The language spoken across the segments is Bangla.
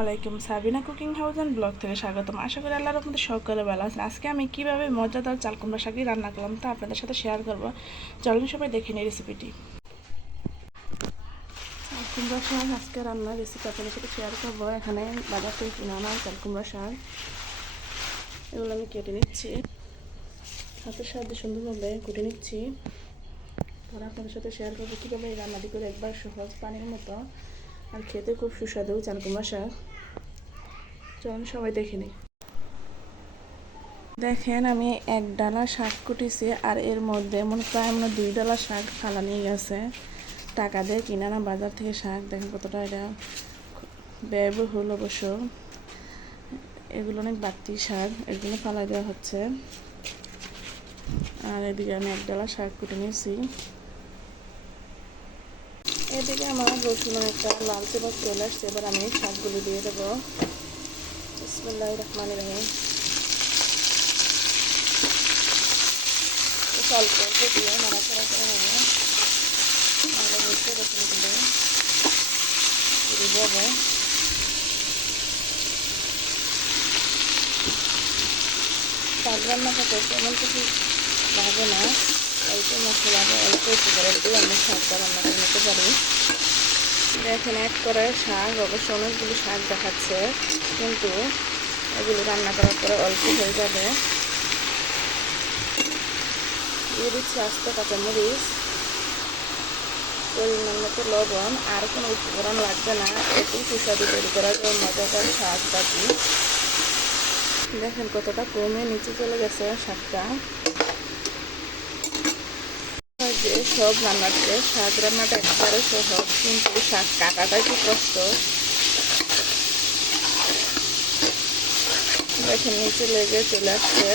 আলাইকুম, Sabina cooking house and blog থেকে স্বাগতম। আশা করি আল্লাহর রহমতে সকলে ভালো আছেন। আজকে আমি কীভাবে মজাদার চাল কুমড়া শাকই রান্না করলাম তা আপনাদের সাথে শেয়ার করবো। চলুন সবাই দেখে নিই রেসিপিটি। চাল কুমড়া শাক আজকে রান্নার রেসিপি আপনাদের সাথে শেয়ার করবো। এখানে বাজার থেকে কিনে আনা চাল কুমড়া শাক, এগুলো আমি কেটে নিচ্ছি, হাতের সাহায্যে সুন্দরভাবে কুটে নিচ্ছি। পরে আপনাদের সাথে শেয়ার করবো কীভাবে এই রান্নাটি করে, একবার সহজ পানির মতো আর খেতে খুব সুস্বাদু চাল কুমড়া শাক। চলুন সবাই দেখে নিই। দেখেন আমি এক ডালা শাক কুটেছি, আর এর মধ্যে প্রায় 2 ডালা শাক ফালা নিয়ে গেছে। টাকা দিয়ে কিনে আনা বাজার থেকে শাক। দেখেন কতটা এটা ব্যয়বহুল অবশ্য। এগুলো অনেক বাড়তি শাক, এর জন্য ফালা দেওয়া হচ্ছে। আর এদিকে আমি এক ডালা শাক কুটে নিয়েছি। এদিকে আমার রসুন একটা লালচে ভাব চলে আসছে। এবার আমি শাকগুলো দিয়ে দেবো। বিসমিল্লাহির রহমানির রহিম। অল্প অল্প দিয়ে নাড়াচাড়া করে নেবো। ভালো হয়েছে রসুনগুলো দিয়ে দেবো। শাক রান্না করতে তেমন কিছু লাগে না, অল্প মশলা অল্প উপকরণ দিয়ে আমি শাকটা রান্না করে নিতে পারি। দেখেন এক করে শাক, অবশ্য অনেকগুলো শাক দেখাচ্ছে, কিন্তু এগুলো রান্না করার পরে অল্প হয়ে যাবে। দিয়ে দিচ্ছি আস্ত কাঁচামরিচ, পরিমাণ মতো লবণ, আর কোনো উপকরণ লাগবে না। এটি সুস্বাদু তৈরি করার জন্য মজাদার শাক বাটি। দেখেন কতটা কমে নিচে চলে গেছে শাকটা। যে সব রান্নাতে শাক রান্নাটা একবারে সহজ, কিন্তু শাক কাটাটা একটু কষ্ট। দেখেন নিচে লেগে চলে আসছে।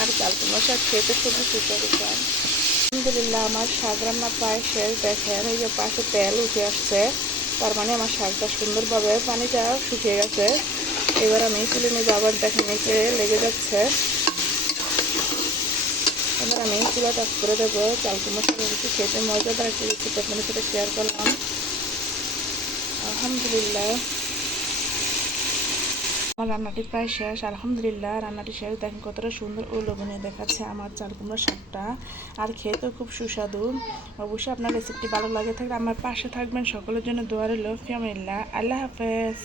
আর চাল কুমড়া শাক খেতে খুবই সুস্বাদু। আলহামদুলিল্লাহ আমার শাক রান্না প্রায় শেষ। দেখেন এই যে পাশে তেল উঠে আসছে, তার মানে আমার শাকটা সুন্দরভাবে পানিটা শুকিয়ে গেছে। এবার আমি তুলে নেব। আবার দেখেন নিচে লেগে যাচ্ছে। এবার আমি চুলাটা অফ করে দেবো। চাল কুমড়া শাক একটু খেতে মজাদার একটা রেসিপি আপনাদের সাথে শেয়ার করলাম। আলহামদুলিল্লাহ আমার রান্নাটি প্রায় শেষ। আলহামদুলিল্লাহ রান্নাটি শেষ। দেখেন কতটা সুন্দর ও লোভনীয় দেখাচ্ছে আমার চাল কুমড়া শাকটা, আর খেতেও খুব সুস্বাদু। অবশ্যই আপনার রেসিপিটি ভালো লাগে থাকলে আমার পাশে থাকবেন। সকলের জন্য দোয়া রইল। ফি আমিনিল্লাহ। আল্লাহ হাফেজ।